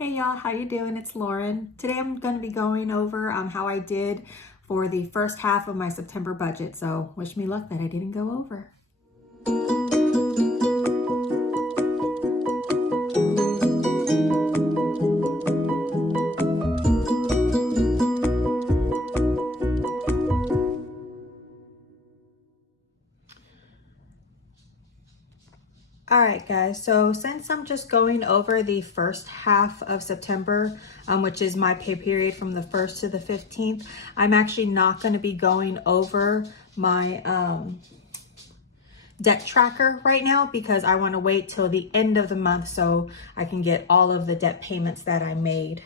Hey y'all, how you doing? It's Lauren. Today I'm going to be going over how I did for the first half of my September budget. So wish me luck that I didn't go over. All right, guys, so since I'm just going over the first half of September, which is my pay period from the 1st to the 15th, I'm actually not going to be going over my debt tracker right now because I want to wait till the end of the month so I can get all of the debt payments that I made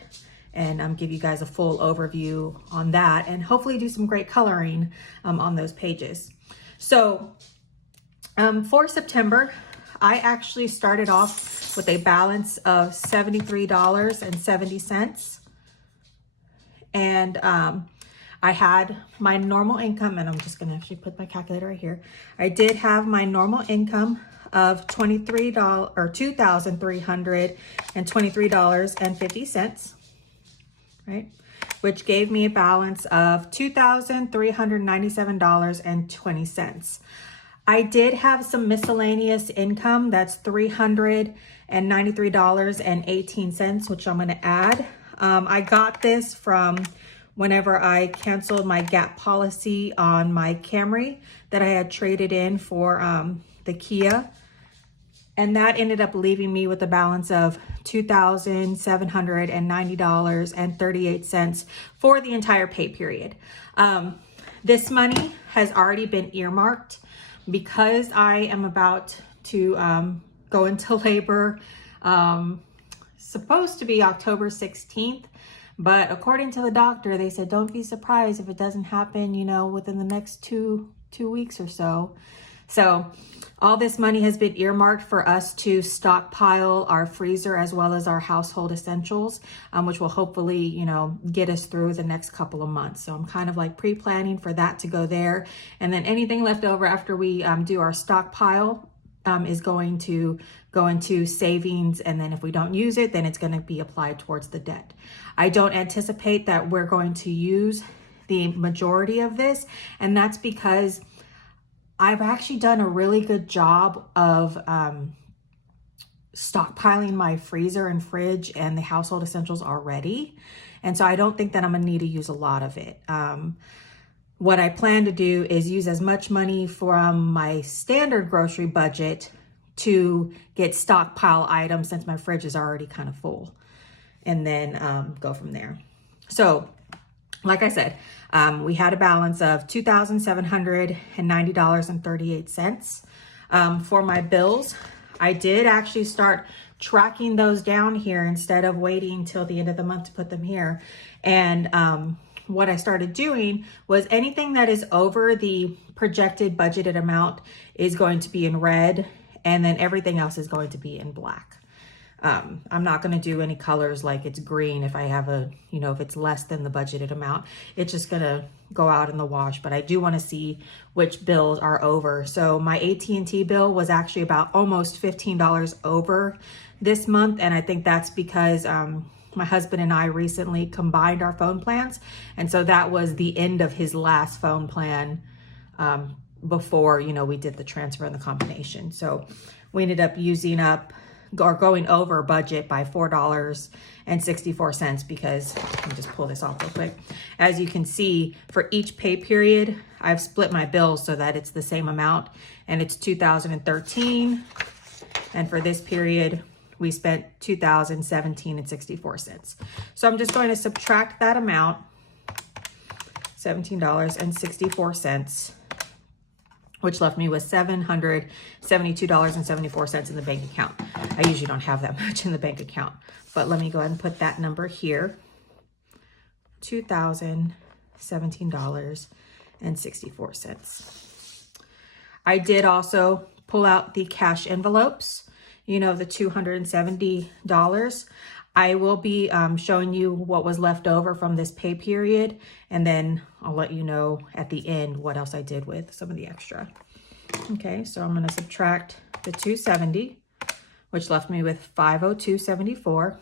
and give you guys a full overview on that and hopefully do some great coloring on those pages. So for September, I actually started off with a balance of $73.70. And I had my normal income, and I'm just gonna actually put my calculator right here. I did have my normal income of $2,323.50, right? Which gave me a balance of $2,397.20. I did have some miscellaneous income. That's $393.18, which I'm going to add. I got this from whenever I canceled my gap policy on my Camry that I had traded in for the Kia. And that ended up leaving me with a balance of $2,790.38 for the entire pay period. This money has already been earmarked because I am about to go into labor, supposed to be October 16th. But according to the doctor, they said, don't be surprised if it doesn't happen, within the next two weeks or so. So all this money has been earmarked for us to stockpile our freezer as well as our household essentials, which will hopefully, get us through the next couple of months. So I'm kind of like pre-planning for that to go there. And then anything left over after we do our stockpile is going to go into savings. And then if we don't use it, then it's going to be applied towards the debt. I don't anticipate that we're going to use the majority of this. And that's because I've actually done a really good job of stockpiling my freezer and fridge and the household essentials already. And so I don't think that I'm gonna need to use a lot of it. What I plan to do is use as much money from my standard grocery budget to get stockpile items since my fridge is already kind of full, and then go from there. So like I said, we had a balance of $2,790.38. For my bills, I did actually start tracking those down here instead of waiting till the end of the month to put them here. And what I started doing was anything that is over the projected budgeted amount is going to be in red, and then everything else is going to be in black. I'm not going to do any colors like it's green if I have if it's less than the budgeted amount. It's just going to go out in the wash, but I do want to see which bills are over. So my AT&T bill was actually about almost $15 over this month, and I think that's because my husband and I recently combined our phone plans, and so that was the end of his last phone plan before we did the transfer and the combination. So we ended up using up or going over budget by $4.64 because let me just pull this off real quick. As you can see, for each pay period, I've split my bills so that it's the same amount, and it's 2013. And for this period, we spent $2,017.64. So I'm just going to subtract that amount, $17.64. which left me with $772.74 in the bank account. I usually don't have that much in the bank account, but let me go ahead and put that number here, $2,017.64. I did also pull out the cash envelopes, the $270. I will be showing you what was left over from this pay period, and then I'll let you know at the end what else I did with some of the extra. Okay, so I'm going to subtract the 270, which left me with 502.74.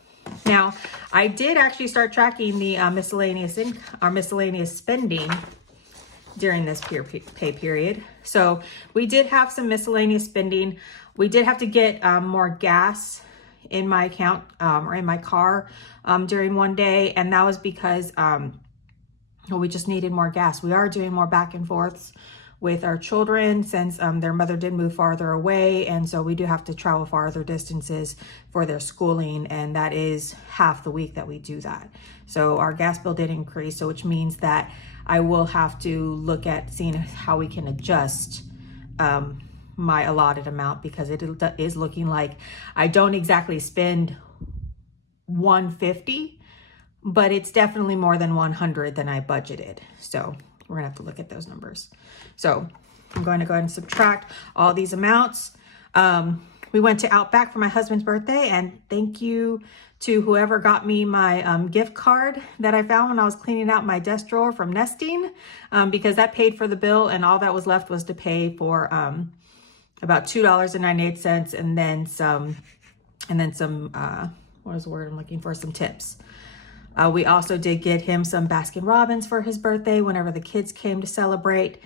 Now, I did actually start tracking the miscellaneous spending during this pay period. So we did have some miscellaneous spending. We did have to get more gas in my account or in my car during one day. And that was because we just needed more gas. We are doing more back and forths with our children since their mother did move farther away. And so we do have to travel farther distances for their schooling. And that is half the week that we do that. So our gas bill did increase. So which means that I will have to look at seeing how we can adjust my allotted amount, because it is looking like I don't exactly spend 150, but it's definitely more than 100 than I budgeted. So we're gonna have to look at those numbers. So I'm going to go ahead and subtract all these amounts. We went to Outback for my husband's birthday, and thank you to whoever got me my gift card that I found when I was cleaning out my desk drawer from nesting, because that paid for the bill, and all that was left was to pay for about $2.98 and then some, what is the word I'm looking for? Some tips. We also did get him some Baskin Robbins for his birthday whenever the kids came to celebrate.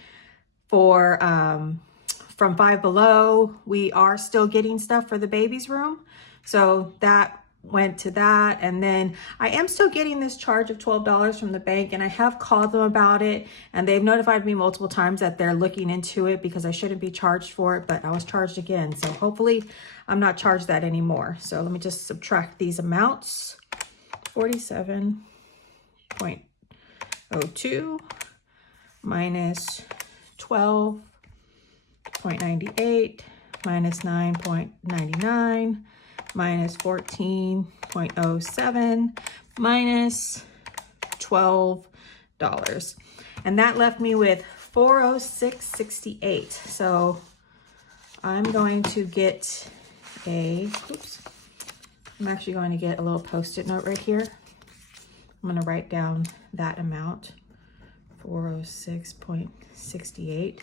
For from Five Below, we are still getting stuff for the baby's room. So that went to that. And then I am still getting this charge of $12 from the bank, and I have called them about it, and they've notified me multiple times that they're looking into it because I shouldn't be charged for it, but I was charged again. So hopefully I'm not charged that anymore. So let me just subtract these amounts. 47.02 minus 12.98 minus 9.99 minus 14.07 minus $12. And that left me with $406.68. So I'm going to get I'm actually going to get a little Post-it note right here. I'm going to write down that amount, 406.68.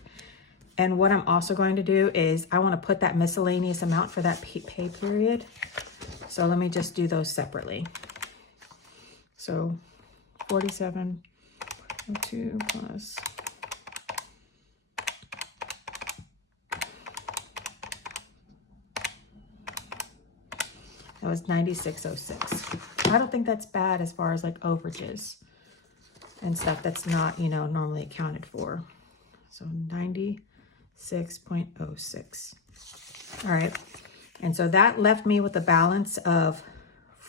And what I'm also going to do is I want to put that miscellaneous amount for that pay period. So let me just do those separately. So 47.02 plus that was 96.06. I don't think that's bad as far as like overages and stuff that's not, normally accounted for. So 96.06. All right. And so that left me with a balance of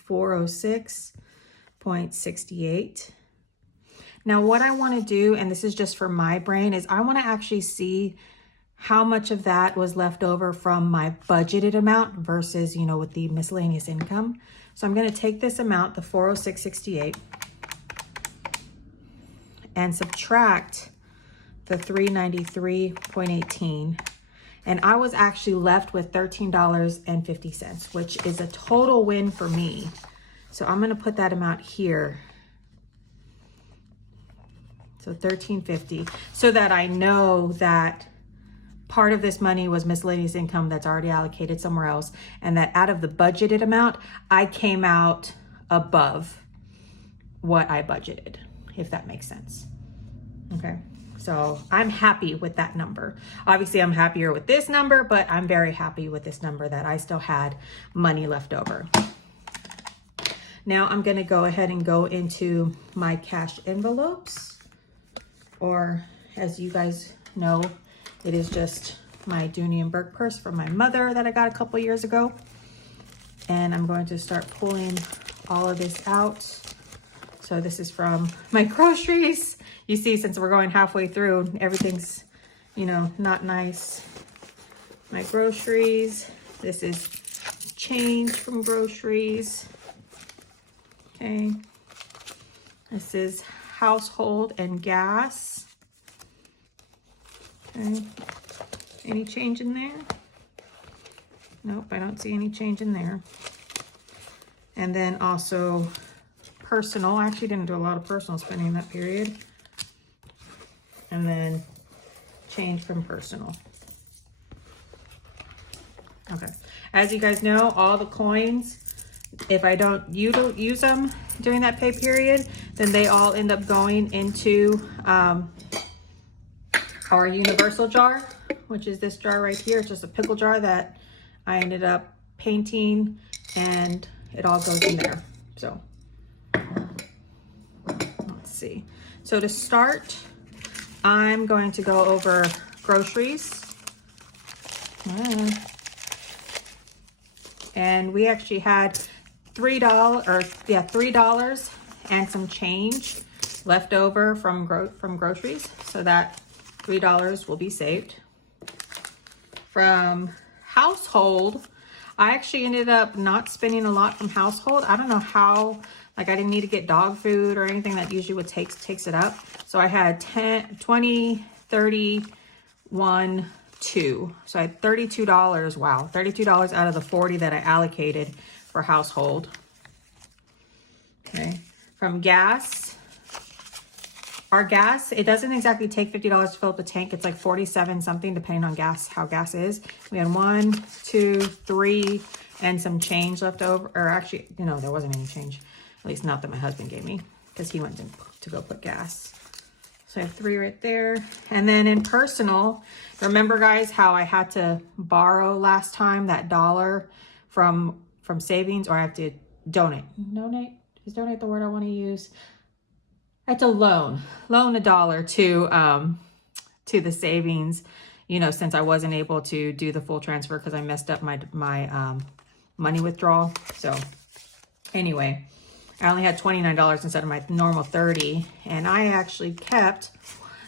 406.68. Now what I want to do, and this is just for my brain, is I want to actually see how much of that was left over from my budgeted amount versus, with the miscellaneous income. So I'm going to take this amount, the 406.68, and subtract the 393.18. And I was actually left with $13.50, which is a total win for me. So I'm going to put that amount here. So $13.50, so that I know that part of this money was miscellaneous income that's already allocated somewhere else, and that out of the budgeted amount, I came out above what I budgeted, if that makes sense. Okay, so I'm happy with that number. Obviously, I'm happier with this number, but I'm very happy with this number that I still had money left over. Now I'm going to go ahead and go into my cash envelopes, or as you guys know, it is just my Dooney and Burke purse from my mother that I got a couple years ago. And I'm going to start pulling all of this out. So this is from my groceries. You see, since we're going halfway through, everything's, not nice. My groceries. This is change from groceries. Okay. This is household and gas. Okay. Any change in there? Nope, I don't see any change in there. And then also personal. I actually didn't do a lot of personal spending in that period. And then change from personal. Okay. As you guys know, all the coins if I don't use them during that pay period, then they all end up going into our universal jar, which is this jar right here. It's just a pickle jar that I ended up painting, and it all goes in there. So let's see. So to start, I'm going to go over groceries. And we actually had $3 and some change left over from groceries, so that $3 will be saved. From household, I actually ended up not spending a lot from household. I don't know how, like I didn't need to get dog food or anything that usually would takes it up. So I had 10, 20, 30, 1, 2. So I had $32. Wow, $32 out of the 40 that I allocated for household. Okay, from gas, our gas, it doesn't exactly take $50 to fill up the tank. It's like 47 something depending on how gas is. We had 1, 2, 3, and some change left over. Or actually, you know, there wasn't any change. At least not that my husband gave me, because he went to go put gas. So I have 3 right there. And then in personal, remember guys how I had to borrow last time that $1 from savings, or I have to donate. Is donate the word I want to use? I had to loan $1 to the savings, you know, since I wasn't able to do the full transfer because I messed up my money withdrawal. So anyway, I only had $29 instead of my normal $30, and I actually kept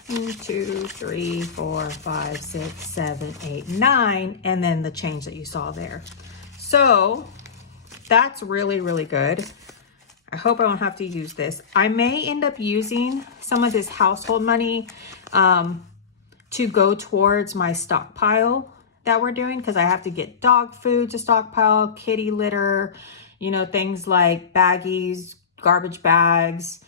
1, 2, 3, 4, 5, 6, 7, 8, 9, and then the change that you saw there. So that's really, really good. I hope I won't have to use this. I may end up using some of this household money to go towards my stockpile that we're doing, because I have to get dog food to stockpile, kitty litter, you know, things like baggies, garbage bags,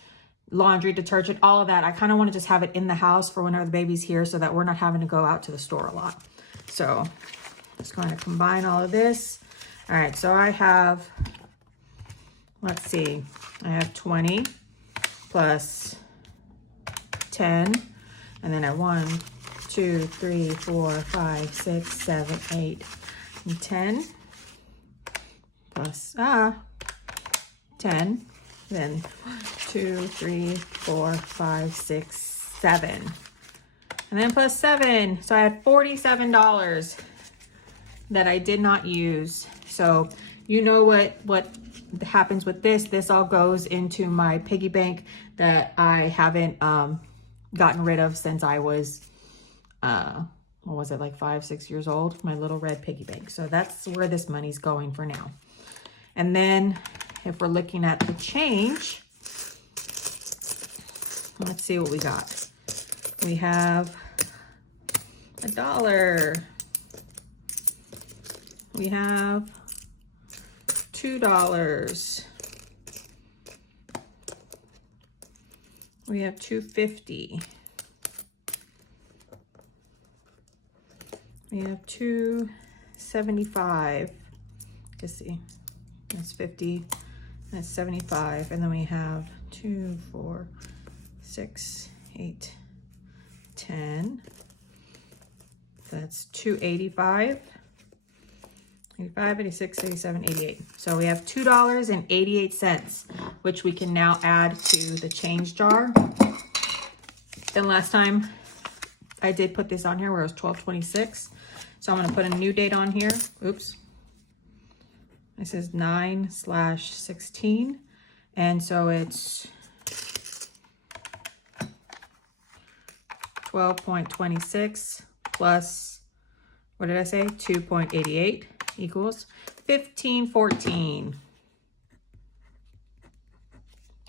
laundry detergent, all of that. I kind of want to just have it in the house for whenever the baby's here, so that we're not having to go out to the store a lot. So just going to combine all of this. All right, so I have, let's see, I have 20 plus 10, and then I have 1, 2, 3, 4, 5, 6, 7, 8, and 10 plus 10, then 2, 3, 4, 5, 6, 7, and then plus 7. So I had $47 that I did not use. So you know what happens with this. This all goes into my piggy bank that I haven't gotten rid of since I was what was it, like 5, 6 years old, my little red piggy bank. So that's where this money's going for now. And then if we're looking at the change, let's see what we got. We have $1. We have $2. We have $2.50. We have $2.75. Let's see, that's 50. That's 75, and then we have 2, 4, 6, 8, 10. That's 285. 85, 86, 87, 88. So we have $2.88, which we can now add to the change jar. Then last time I did put this on here where it was $12.26. So I'm going to put a new date on here. Oops. This is 9/16. And so it's 12.26 plus, what did I say? 2.88 equals 15.14.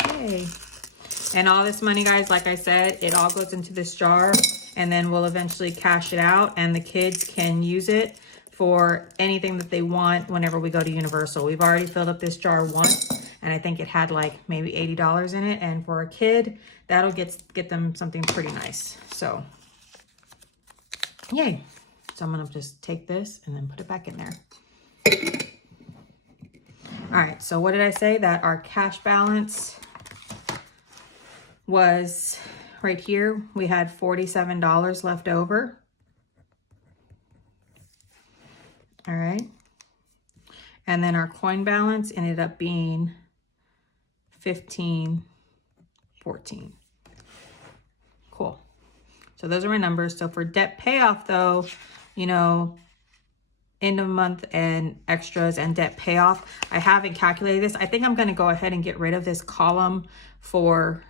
Yay. And all this money, guys, like I said, it all goes into this jar, and then we'll eventually cash it out, and the kids can use it for anything that they want whenever we go to Universal. We've already filled up this jar once, and I think it had like maybe $80 in it, and for a kid, that'll get them something pretty nice. So, yay. So I'm gonna just take this and then put it back in there. All right, so what did I say? That our cash balance was right here. We had $47 left over. All right. And then our coin balance ended up being 15.14. Cool. So those are my numbers. So for debt payoff though, you know, end of month and extras and debt payoff, I haven't calculated this. I think I'm going to go ahead and get rid of this column for,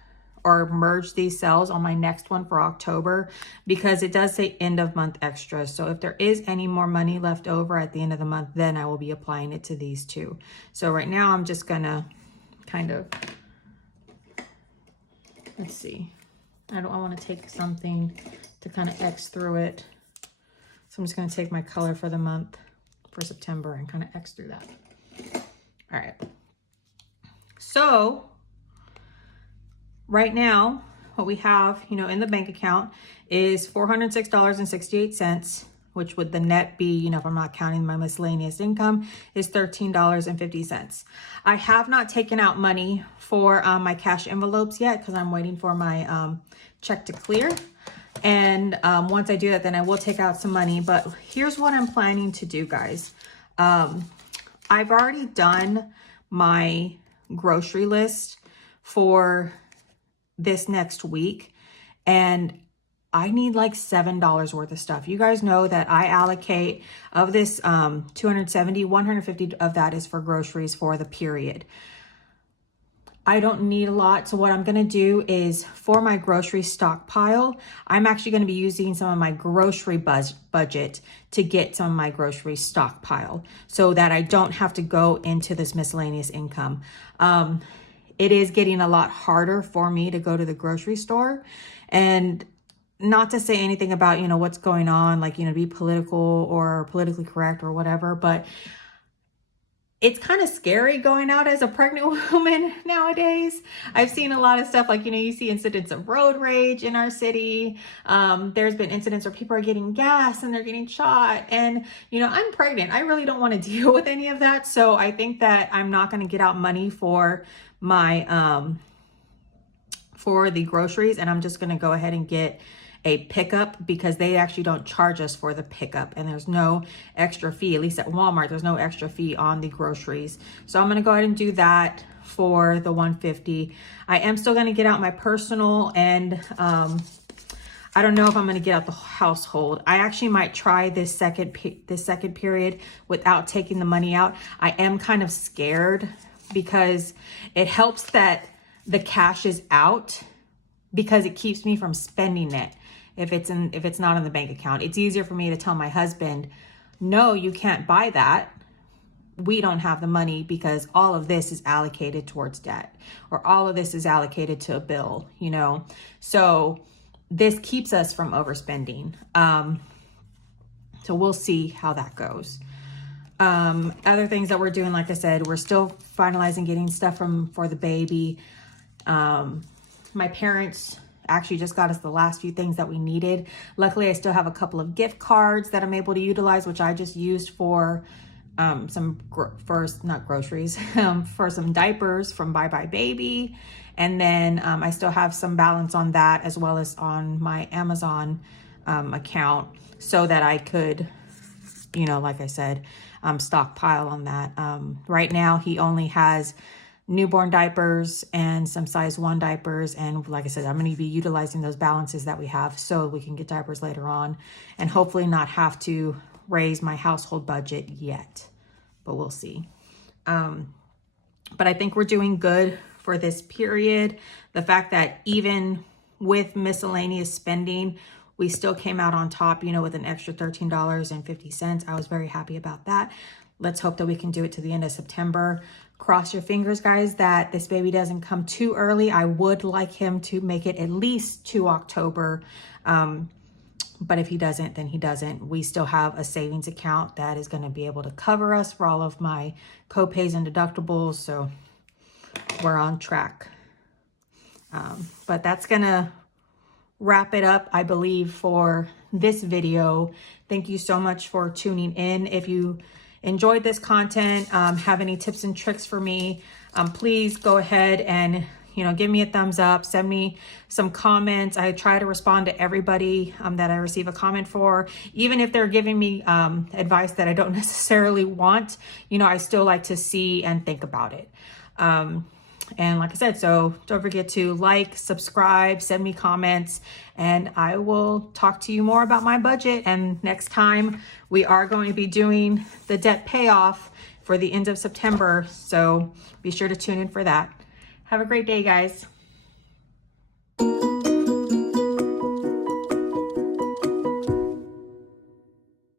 or merge these cells on my next one for October, because it does say end of month extras. So if there is any more money left over at the end of the month, then I will be applying it to these two. So right now I'm just going to kind of, let's see. I want to take something to kind of X through it. So I'm just going to take my color for the month for September and kind of X through that. All right. So right now, what we have, you know, in the bank account is $406.68, which would the net be, you know, if I'm not counting my miscellaneous income, is $13.50. I have not taken out money for my cash envelopes yet because I'm waiting for my check to clear. And once I do that, then I will take out some money. But here's what I'm planning to do, guys. I've already done my grocery list for this next week, and I need like $7 worth of stuff. You guys know that I allocate of this 270, 150 of that is for groceries for the period. I don't need a lot. So what I'm going to do is for my grocery stockpile, I'm actually going to be using some of my grocery budget to get some of my grocery stockpile so that I don't have to go into this miscellaneous income. It is getting a lot harder for me to go to the grocery store, and not to say anything about, you know, what's going on, like, you know, be political or politically correct or whatever, but it's kind of scary going out as a pregnant woman nowadays. I've seen a lot of stuff like, you know, you see incidents of road rage in our city. There's been incidents where people are getting gas and they're getting shot. And, you know, I'm pregnant. I really don't want to deal with any of that. So I think that I'm not going to get out money for my, for the groceries. And I'm just going to go ahead and get a pickup because they actually don't charge us for the pickup, and there's no extra fee. At least at Walmart, there's no extra fee on the groceries. So I'm going to go ahead and do that for the 150. I am still going to get out my personal, and I don't know if I'm going to get out the household. I actually might try this second period without taking the money out. I am kind of scared because it helps that the cash is out because it keeps me from spending it. If it's not in the bank account, it's easier for me to tell my husband, no, you can't buy that. We don't have the money because all of this is allocated towards debt, or all of this is allocated to a bill, you know? So this keeps us from overspending. So we'll see how that goes. Other things that we're doing, like I said, we're still finalizing getting stuff for the baby. My parents actually just got us the last few things that we needed. Luckily, I still have a couple of gift cards that I'm able to utilize, which I just used for not groceries, for some diapers from Bye Bye Baby. And then I still have some balance on that as well as on my Amazon account so that I could, you know, like I said, stockpile on that. Right now, he only has newborn diapers and some size 1 diapers. And like I said, I'm going to be utilizing those balances that we have so we can get diapers later on and hopefully not have to raise my household budget yet, but we'll see. But I think we're doing good for this period. The fact that even with miscellaneous spending, we still came out on top, you know, with an extra $13.50. I was very happy about that. Let's hope that we can do it to the end of September. Cross your fingers, guys, that this baby doesn't come too early. I would like him to make it at least to October. But if he doesn't, then he doesn't. We still have a savings account that is going to be able to cover us for all of my co-pays and deductibles. So we're on track. But that's going to wrap it up, I believe, for this video. Thank you so much for tuning in. If you enjoyed this content, have any tips and tricks for me, please go ahead and, you know, give me a thumbs up, send me some comments. I try to respond to everybody that I receive a comment for, even if they're giving me advice that I don't necessarily want, you know, I still like to see and think about it. And like I said, so don't forget to like, subscribe, send me comments, and I will talk to you more about my budget. And next time we are going to be doing the debt payoff for the end of September. So be sure to tune in for that. Have a great day, guys.